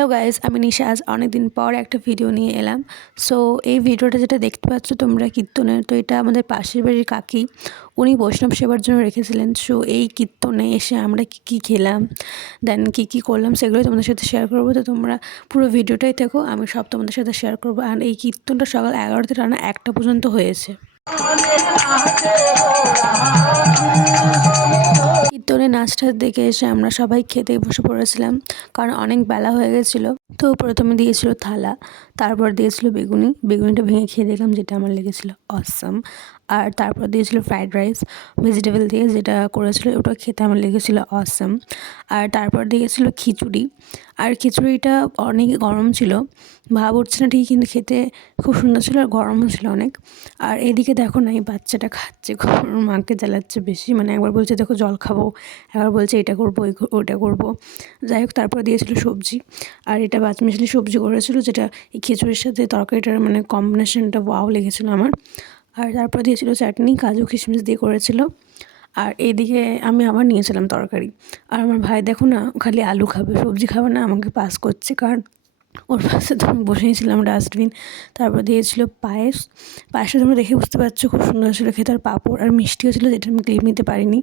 Hello guys, আমি নিশা। আজ অনেকদিন পর একটা ভিডিও নিয়ে এলাম। সো এই ভিডিওটা যেটা দেখতে পাচ্ছ তোমরা কীর্তনের, তো এটা আমাদের পাশের বাড়ির কাকি, উনি বৈষ্ণব সেবার জন্য রেখেছিলেন। সো এই কীর্তনে এসে আমরা কী খেলাম, দেন কী করলাম সেগুলোই তোমাদের সাথে শেয়ার করবো। তো তোমরা পুরো ভিডিওটাই দেখো, আমি সব তোমাদের সাথে শেয়ার করবো। আর এই কীর্তনটা সকাল 11টা রান্না 1টা পর্যন্ত হয়েছে। কীর্তনে নাচটা দেখে এসে আমরা সবাই খেতে বসে পড়েছিলাম, কারণ অনেক বেলা হয়ে গেছিলো। তো প্রথমে দিয়েছিল থালা, তারপর দিয়েছিল বেগুনিটা ভেঙে খেয়ে দেখলাম, যেটা আমার লেগেছিলো অসাম। আর তারপর দিয়েছিল ফ্রাইড রাইস ভেজিটেবল দিয়ে, যেটা করেছিল ওটা খেতে আমার লেগেছিলো অসাম। আর তারপর দিয়েছিল খিচুড়ি, আর খিচুড়িটা অনেক গরম ছিল, ভাব উঠছে না ঠিক, কিন্তু খেতে খুব সুন্দর ছিল আর গরমও ছিল অনেক। আর এদিকে দেখো না, এই বাচ্চাটা খাচ্ছে, মাকে জ্বালাচ্ছে বেশি, মানে একবার বলছে দেখো জল খাবো, একবার বলছে এটা করবো ওইটা করবো। যাই হোক, তারপর দিয়েছিল সবজি, আর এটা বাচমিশালি সবজি করেছিল, যেটা এই খিচুড়ির সাথে তরকারিটার মানে কম্বিনেশনটা ওয়াও লেগেছিলো আমার। আর তারপর দিয়েছিল চাটনি, কাজু কিশমিশ দিয়ে করেছিল। আর এইদিকে আমি আবার নিয়েছিলাম তরকারি। আর আমার ভাই দেখো না, খালি আলু খাবে, সবজি খাবে না, আমাকে পাস করছে, কারণ ওর পাশে তো আমি বসেছিলাম ডাস্টবিন। তারপর দিয়েছিল পায়েসটা তোমরা দেখে বুঝতে পারছো খুব সুন্দর ছিল খেতে, আর পাঁপড় আর মিষ্টিও ছিল, যেটা আমি ক্লিপ নিতে পারিনি।